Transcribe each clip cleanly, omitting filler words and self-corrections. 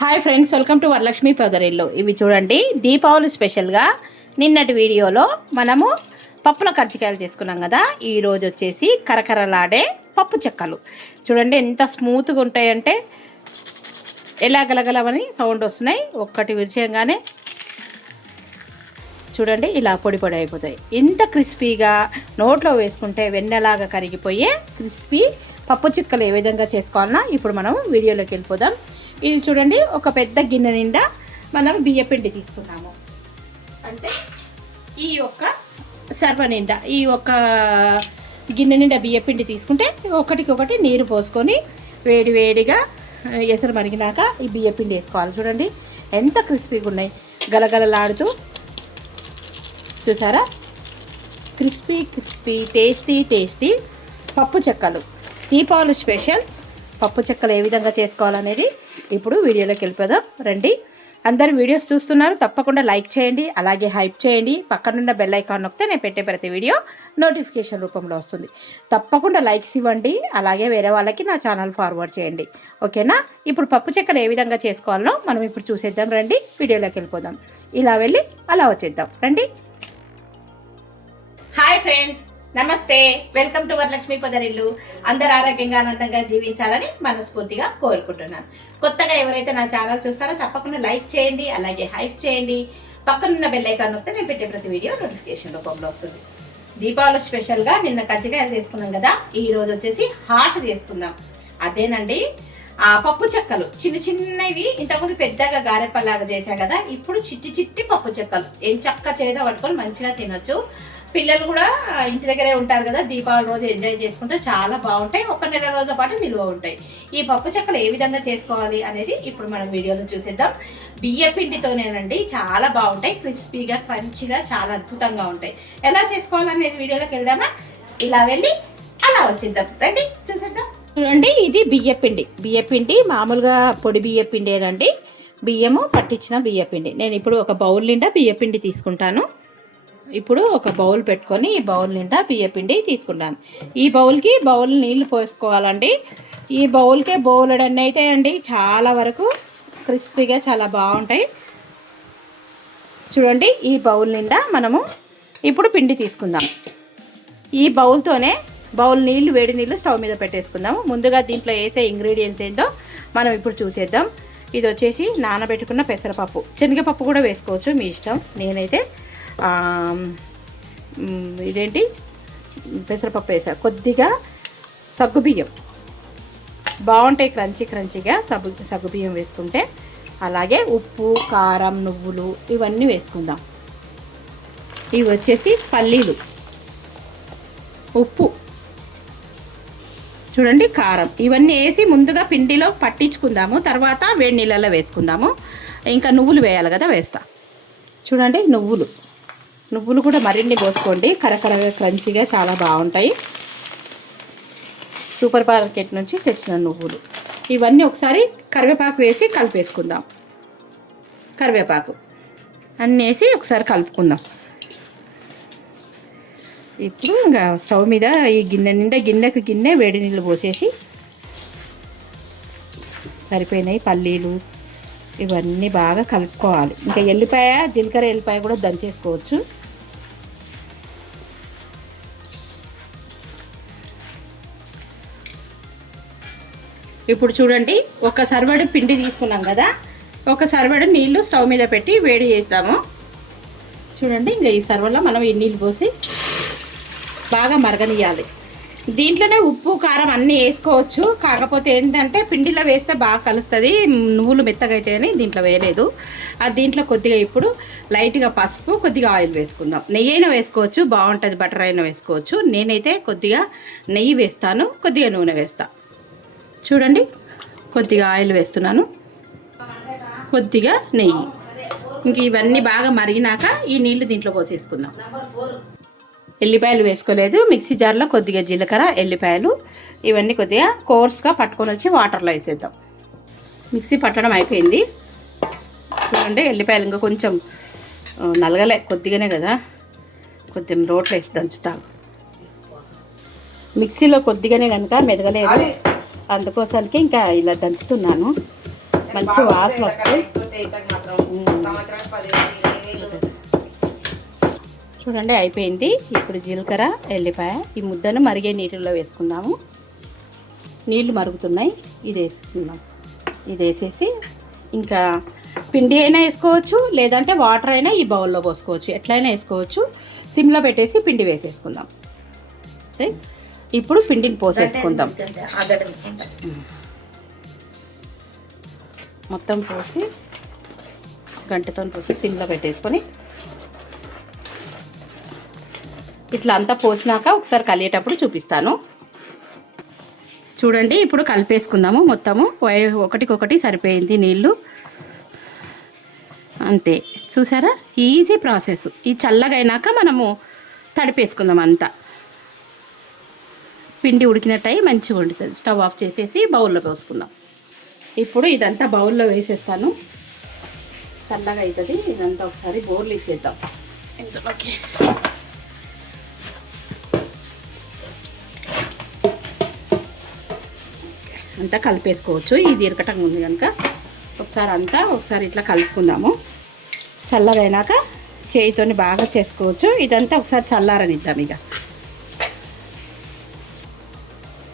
Hi friends, welcome to Varalakshmi Podarillu. ఇవి చూడండి, దీపావళి స్పెషల్గా నిన్నటి వీడియోలో మనము పప్పుల కర్జికాయలు చేసుకున్నాం కదా. ఈరోజు వచ్చేసి కరకరలాడే పప్పు చెక్కలు. చూడండి ఎంత స్మూత్గా ఉంటాయంటే ఎలా గలగలవని సౌండ్ వస్తున్నాయి. ఒక్కటి విరిచేయంగానే చూడండి ఇలా పొడి పొడి అయిపోతాయి. ఇంత క్రిస్పీగా నోట్లో వేసుకుంటే వెన్నెలాగా కరిగిపోయే క్రిస్పీ పప్పు చిక్కలు ఏ విధంగా చేసుకోవాలన్నా ఇప్పుడు మనం వీడియోలోకి వెళ్ళిపోదాం. ఇది చూడండి, ఒక పెద్ద గిన్నె నిండా మనం బియ్యపిండి తీసుకున్నాము. అంటే ఈ ఒక్క సర్వ నిండా ఈ ఒక్క గిన్నె నిండా బియ్యపిండి తీసుకుంటే ఒకటికొకటి నీరు పోసుకొని వేడి వేడిగా ఎసరు మరిగినాక ఈ బియ్యపిండి వేసుకోవాలి. చూడండి ఎంత క్రిస్పీగా ఉన్నాయి, గలగలలాడుతూ. చూసారా, క్రిస్పీ క్రిస్పీ టేస్టీ టేస్టీ పప్పు చెక్కలు. దీపావళి స్పెషల్ పప్పు చెక్కలు ఏ విధంగా చేసుకోవాలనేది ఇప్పుడు వీడియోలోకి వెళ్ళిపోదాం రండి. అందరు వీడియోస్ చూస్తున్నారు, తప్పకుండా లైక్ చేయండి, అలాగే హైప్ చేయండి. పక్కనున్న బెల్ ఐకాన్ నొక్కితే నేను పెట్టే ప్రతి వీడియో నోటిఫికేషన్ రూపంలో వస్తుంది. తప్పకుండా లైక్స్ ఇవ్వండి, అలాగే వేరే వాళ్ళకి నా ఛానల్ ఫార్వర్డ్ చేయండి. ఓకేనా? ఇప్పుడు పప్పు చెక్కలు ఏ విధంగా చేసుకోవాలో మనం ఇప్పుడు చూసేద్దాం రండి. వీడియోలోకి వెళ్ళిపోదాం. ఇలా వెళ్ళి అలా వచ్చేద్దాం రండి. హాయ్ ఫ్రెండ్స్, నమస్తే, వెల్కమ్ టు వరలక్ష్మి పొదరిల్లు. అందరు ఆరోగ్యంగా ఆనందంగా జీవించాలని మనస్ఫూర్తిగా కోరుకుంటున్నాను. కొత్తగా ఎవరైతే నా ఛానల్ చూస్తారో తప్పకుండా లైక్ చేయండి, అలాగే హైప్ చేయండి. పక్కనున్న బెల్ ఐకాన్ నొక్కితే నేను పెట్టే ప్రతి వీడియో నోటిఫికేషన్ రూపంలో వస్తుంది. దీపావళి స్పెషల్గా నిన్న కజ్జికాయలు చేసుకున్నాం కదా, ఈ రోజు వచ్చేసి హాట్ చేసుకుందాం. అదేనండి పప్పు చెక్కలు. చిన్న చిన్నవి ఇంతకుముందు పెద్దగా గారెపల్లాగా చేశా కదా, ఇప్పుడు చిట్టి చిట్టి పప్పు చెక్కలు. ఏం చక్క చేదా పట్టుకొని మంచిగా తినొచ్చు. పిల్లలు కూడా ఇంటి దగ్గరే ఉంటారు కదా, దీపావళి రోజు ఎంజాయ్ చేసుకుంటే చాలా బాగుంటాయి. ఒక నెల రోజుల పాటు నిల్వ ఉంటాయి. ఈ పప్పు చెక్కలు ఏ విధంగా చేసుకోవాలి అనేది ఇప్పుడు మనం వీడియోలో చూసేద్దాం. బియ్య పిండితోనేనండి, చాలా బాగుంటాయి, క్రిస్పీగా క్రంచిగా చాలా అద్భుతంగా ఉంటాయి. ఎలా చేసుకోవాలనేది వీడియోలోకి వెళ్దామా? ఇలా వెళ్ళి అలా వచ్చేద్దాం రండి, చూసేద్దాం. చూడండి, ఇది బియ్యపిండి మామూలుగా పొడి బియ్యపిండేనండి. బియ్యము పట్టించిన బియ్యపిండి. నేను ఇప్పుడు ఒక బౌల్ నిండా బియ్యపిండి తీసుకుంటాను. ఇప్పుడు ఒక బౌల్ పెట్టుకొని ఈ బౌల్ నిండా బియ్యపిండి తీసుకుంటాను. ఈ బౌల్కి బౌల్ నీళ్ళు పోసుకోవాలండి. ఈ బౌల్కే బౌలెడన్నీ అవుతాయండి, చాలా వరకు క్రిస్పీగా చాలా బాగుంటాయి. చూడండి, ఈ బౌల్ నిండా మనము ఇప్పుడు పిండి తీసుకుందాం. ఈ బౌల్తోనే బౌల్ నీళ్ళు, వేడి నీళ్ళు స్టవ్ మీద పెట్టేసుకుందాము. ముందుగా దీంట్లో వేసే ఇంగ్రీడియంట్స్ ఏంటో మనం ఇప్పుడు చూసేద్దాం. ఇది వచ్చేసి నానబెట్టుకున్న పెసరపప్పు, శనగపప్పు కూడా వేసుకోవచ్చు, మీ ఇష్టం. నేనైతే ఇదేంటి పెసరపప్పు వేసా. కొద్దిగా సగ్గుబియ్యం బాగుంటాయి, క్రంచిగా సగ్గుబియ్యం వేసుకుంటే. అలాగే ఉప్పు, కారం, నువ్వులు ఇవన్నీ వేసుకుందాం. ఇవి వచ్చేసి పల్లీలు, ఉప్పు, చూడండి కారం, ఇవన్నీ వేసి ముందుగా పిండిలో పట్టించుకుందాము. తర్వాత వేడి నీళ్ళలో వేసుకుందాము. ఇంకా నువ్వులు వేయాలి కదా, వేస్తా. చూడండి, నువ్వులు కూడా మరిన్ని పోసుకోండి, కరకరగా క్రంచిగా చాలా బాగుంటాయి. సూపర్ మార్కెట్ నుంచి తెచ్చిన నువ్వులు. ఇవన్నీ ఒకసారి కరివేపాకు వేసి కలిపేసుకుందాం. కరివేపాకు అన్నీ వేసి ఒకసారి కలుపుకుందాం. ఇప్పుడు ఇంకా స్టవ్ మీద ఈ గిన్నె నిండా గిన్నెకు గిన్నె వేడి నీళ్ళు పోసేసి, సరిపోయినాయి పల్లీలు ఇవన్నీ బాగా కలుపుకోవాలి. ఇంకా ఎల్లిపాయ, జీలకర్ర ఎల్లిపాయ కూడా దంచేసుకోవచ్చు. ఇప్పుడు చూడండి, ఒక సరిపడ పిండి తీసుకున్నాం కదా, ఒక సరిపడ నీళ్ళు స్టవ్ మీద పెట్టి వేడి చేస్తాము. చూడండి, ఇంకా ఈ సర్వలో మనం ఈ నీళ్ళు పోసి బాగా మరగనియాలి. దీంట్లోనే ఉప్పు, కారం అన్నీ వేసుకోవచ్చు. కాకపోతే ఏంటంటే పిండిలో వేస్తే బాగా కలుస్తుంది, నువ్వులు మెత్తగా అయితే అని దీంట్లో వేయలేదు. దీంట్లో కొద్దిగా ఇప్పుడు లైట్గా పసుపు, కొద్దిగా ఆయిల్ వేసుకుందాం. నెయ్యి అయినా వేసుకోవచ్చు, బాగుంటుంది. బటర్ అయినా వేసుకోవచ్చు. నేనైతే కొద్దిగా నెయ్యి వేస్తాను, కొద్దిగా నూనె వేస్తా. చూడండి, కొద్దిగా ఆయిల్ వేస్తున్నాను, కొద్దిగా నెయ్యి. ఇంక ఇవన్నీ బాగా మరిగినాక ఈ నీళ్లు దీంట్లో పోసేసుకుందాం. ఎల్లిపాయలు వేసుకోలేదు. మిక్సీ జార్లో కొద్దిగా జీలకర్ర, ఎల్లిపాయలు ఇవన్నీ కొద్దిగా కోర్స్గా పట్టుకొని వచ్చి వాటర్లో వేసేద్దాం. మిక్సీ పట్టడం అయిపోయింది. చూడండి, ఎల్లిపాయలు ఇంకా కొంచెం నలగలే, కొద్దిగానే కదా, కొంచెం రోట్లో వేసి దంచుతాను. మిక్సీలో కొద్దిగానే కనుక మెదగలేదు, అందుకోసానికి ఇంకా ఇలా దంచుతున్నాను. మంచి వాసన వస్తుంది. చూడండి అయిపోయింది. ఇప్పుడు జీలకర్ర ఎల్లిపాయ ఈ ముద్దను మరిగే నీటిలో వేసుకుందాము. నీళ్లు మరుగుతున్నాయి, ఇది వేసుకుందాం. ఇది వేసేసి ఇంకా పిండి అయినా వేసుకోవచ్చు, లేదంటే వాటర్ అయినా ఈ బౌల్లో పోసుకోవచ్చు, ఎట్లయినా వేసుకోవచ్చు. సిమ్లో పెట్టేసి పిండి వేసేసుకుందాం. ఇప్పుడు పిండిని పోసేసుకుందాం. మొత్తం పోసి గంటతో పోసి సిమ్లో పెట్టేసుకొని ఇట్లా అంతా పోసినాక ఒకసారి కలిగేటప్పుడు చూపిస్తాను. చూడండి ఇప్పుడు కలిపేసుకుందాము. మొత్తము ఒకటికొకటి సరిపోయింది నీళ్ళు, అంతే. చూసారా, ఈజీ ప్రాసెస్. ఈ చల్లగా అయినాక మనము తడిపేసుకుందాం. అంతా పిండి ఉడికినట్టయి మంచిగా వండుతుంది. స్టవ్ ఆఫ్ చేసేసి బౌల్లో పోసుకుందాం. ఇప్పుడు ఇదంతా బౌల్లో వేసేస్తాను, చల్లగా అవుతుంది. ఇదంతా ఒకసారి బౌల్ ఇచ్చేద్దాం ఇందులోకి. అంతా కలిపేసుకోవచ్చు. ఇది ఇరకటంగా ఉంది కనుక ఒకసారి ఇట్లా కలుపుకుందాము. చల్లగైనాక చేయితోని బాగా చేసుకోవచ్చు. ఇదంతా ఒకసారి చల్లారనిద్దాం. ఇక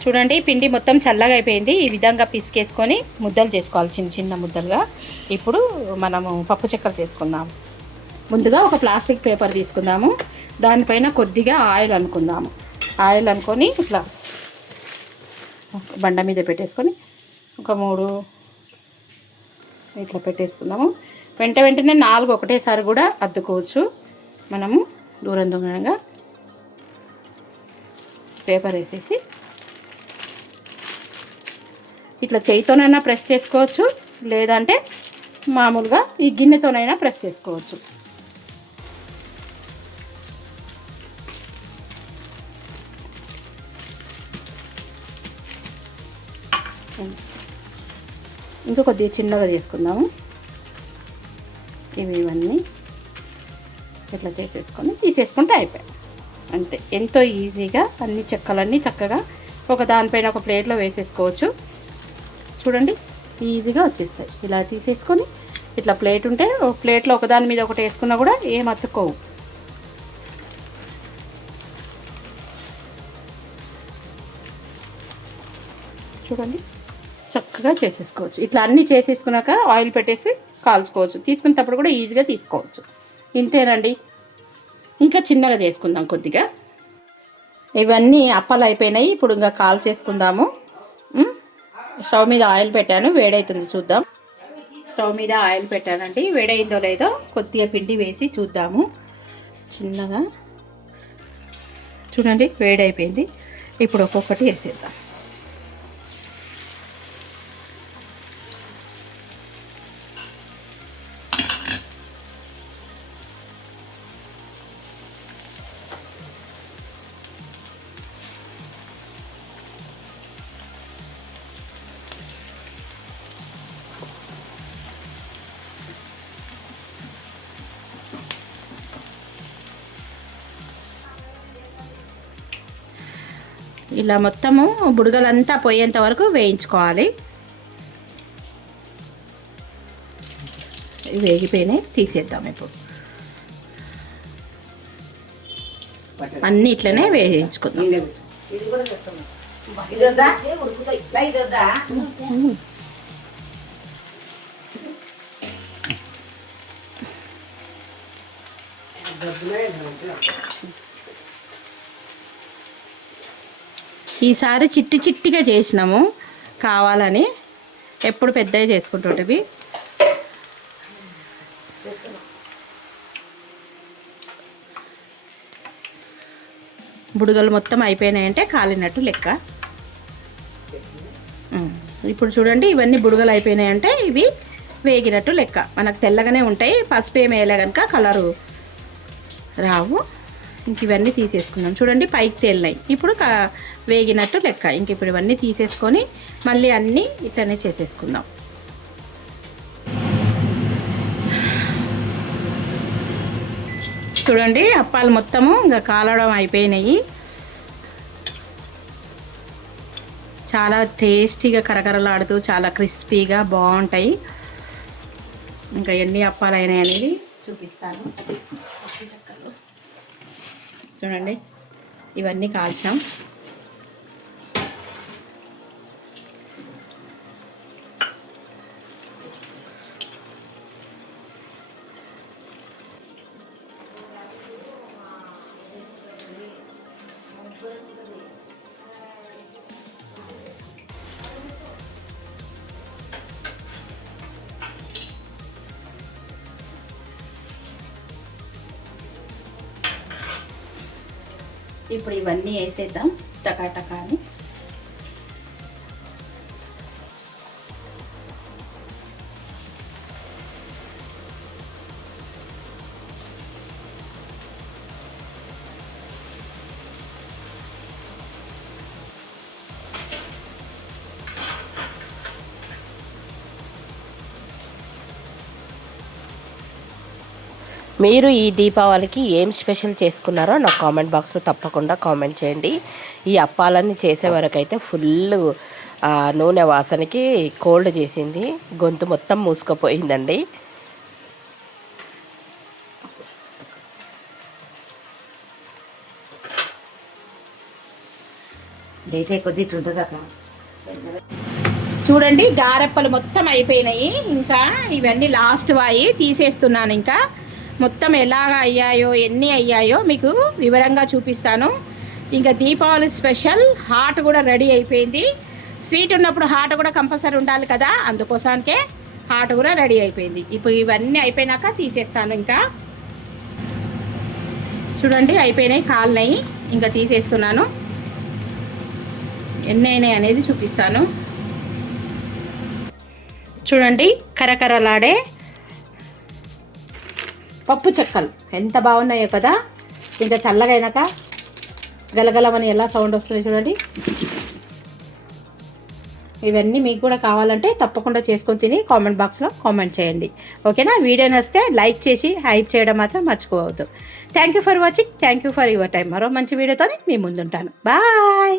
చూడండి పిండి మొత్తం చల్లగా అయిపోయింది. ఈ విధంగా పిసికేసుకొని ముద్దలు చేసుకోవాలి, చిన్న చిన్న ముద్దలుగా. ఇప్పుడు మనము పప్పు చెక్కలు చేసుకుందాము. ముందుగా ఒక ప్లాస్టిక్ పేపర్ తీసుకుందాము. దానిపైన కొద్దిగా ఆయిల్ అనుకుందాము. ఆయిల్ అనుకొని ఇట్లా బండ మీద పెట్టేసుకొని ఒక 3 ఇట్లా పెట్టేసుకుందాము. వెంటనే 4 ఒకటేసారి కూడా అద్దుకోవచ్చు. మనము దూరంగా పేపర్ వేసేసి ఇట్లా చేయితోనైనా ప్రెస్ చేసుకోవచ్చు, లేదంటే మామూలుగా ఈ గిన్నెతోనైనా ప్రెస్ చేసుకోవచ్చు. ఇంకా కొద్దిగా చిన్నగా చేసుకుందాము. ఇవన్నీ ఇట్లా చేసేసుకొని తీసేసుకుంటే అయిపోయాయి. అంతే, ఎంతో ఈజీగా అన్ని చెక్కలన్నీ చక్కగా ఒక దానిపైన ఒక ప్లేట్లో వేసేసుకోవచ్చు. చూడండి ఈజీగా వచ్చేస్తాయి. ఇలా తీసేసుకొని ఇట్లా ప్లేట్ ఉంటే ఒక ప్లేట్లో ఒకదాని మీద ఒకటి వేసుకున్నా కూడా ఏం అతుక్కోవు. చూడండి చక్కగా చేసేసుకోవచ్చు. ఇట్లా అన్నీ చేసేసుకున్నాక ఆయిల్ పెట్టేసి కాల్చుకోవచ్చు. తీసుకునేటప్పుడు కూడా ఈజీగా తీసుకోవచ్చు. ఇంతేనండి. ఇంకా చిన్నగా చేసుకుందాం కొద్దిగా. ఇవన్నీ అప్పాలు అయిపోయినాయి. ఇప్పుడు ఇంకా కాల్ చేసుకుందాము. స్టవ్ మీద ఆయిల్ పెట్టాను, వేడవుతుంది చూద్దాం. స్టవ్ మీద ఆయిల్ పెట్టానండి, వేడైందో లేదో కొద్దిగా పిండి వేసి చూద్దాము. చిన్నగా చూడండి వేడైపోయింది. ఇప్పుడు ఒక్కొక్కటి వేసేద్దాం. ఇలా మొత్తము బుడగలంతా పోయేంత వరకు వేయించుకోవాలి. వేగిపోయినాయి, తీసేద్దాం. ఇప్పుడు అన్నీ ఇట్లనే వేయించుకుందాం. ఈసారి చిట్టిగా చేసినాము కావాలని, ఎప్పుడు పెద్దగా చేసుకుంటుంటివి. బుడగలు మొత్తం అయిపోయినాయంటే కాలినట్టు లెక్క. ఇప్పుడు చూడండి ఇవన్నీ బుడగలు అయిపోయినాయంటే ఇవి వేగినట్టు లెక్క. మనకు తెల్లగానే ఉంటాయి, పసుపు ఏమి వేయలే కనుక కలరు రావు. ఇంక ఇవన్నీ తీసేసుకుందాం. చూడండి పైకి తేలినాయి, ఇప్పుడు వేగినట్టు లెక్క. ఇంక ఇప్పుడు ఇవన్నీ తీసేసుకొని మళ్ళీ అన్నీ ఇట్లనే చేసేసుకుందాం. చూడండి అప్పాలు మొత్తము ఇంకా కాలడం అయిపోయినాయి. చాలా టేస్టీగా కరకరలాడుతూ చాలా క్రిస్పీగా బాగుంటాయి. ఇంకా ఎన్ని అప్పాలైనాయి అనేది చూపిస్తాను. పప్పు చెక్కలు చూడండి, ఇవన్నీ కాల్చాం. ఇప్పుడు ఇవన్నీ వేసేద్దాం టకాటకా అని. మీరు ఈ దీపావళికి ఏం స్పెషల్ చేసుకున్నారో నాకు కామెంట్ బాక్స్లో తప్పకుండా కామెంట్ చేయండి. ఈ అప్పాలన్నీ చేసే వరకు అయితే ఫుల్ నూనె వాసనకి కోల్డ్ చేసింది, గొంతు మొత్తం మూసుకుపోయిందండి. చూడండి గారెప్పలు మొత్తం అయిపోయినాయి. ఇంకా ఇవన్నీ లాస్ట్ వాయి తీసేస్తున్నాను. ఇంకా మొత్తం ఎలాగ అయ్యాయో ఎన్ని అయ్యాయో మీకు వివరంగా చూపిస్తాను. ఇంకా దీపావళి స్పెషల్ హాట్ కూడా రెడీ అయిపోయింది. స్వీట్ ఉన్నప్పుడు హాట్ కూడా కంపల్సరీ ఉండాలి కదా, అందుకోసానికే హాట్ కూడా రెడీ అయిపోయింది. ఇప్పుడు ఇవన్నీ అయిపోయినాక తీసేస్తాను. ఇంకా చూడండి అయిపోయినాయి, కాలినాయి. ఇంకా తీసేస్తున్నాను. ఎన్ని అయినాయి అనేది చూపిస్తాను. చూడండి కరకరలాడే పప్పు చెక్కలు ఎంత బాగున్నాయో కదా. ఇంకా చల్లగా అయినాక గలగలమని ఎలా సౌండ్ వస్తుంది చూడండి. ఇవన్నీ మీకు కూడా కావాలంటే తప్పకుండా చేసుకొని తిని కామెంట్ బాక్స్లో కామెంట్ చేయండి. ఓకేనా? వీడియో నచ్చితే లైక్ చేసి హైప్ చేయడం మాత్రం మర్చిపోవద్దు. Thank you for watching. Thank you for your time. మరో మంచి వీడియోతో మీ ముందుంటాను. బాయ్.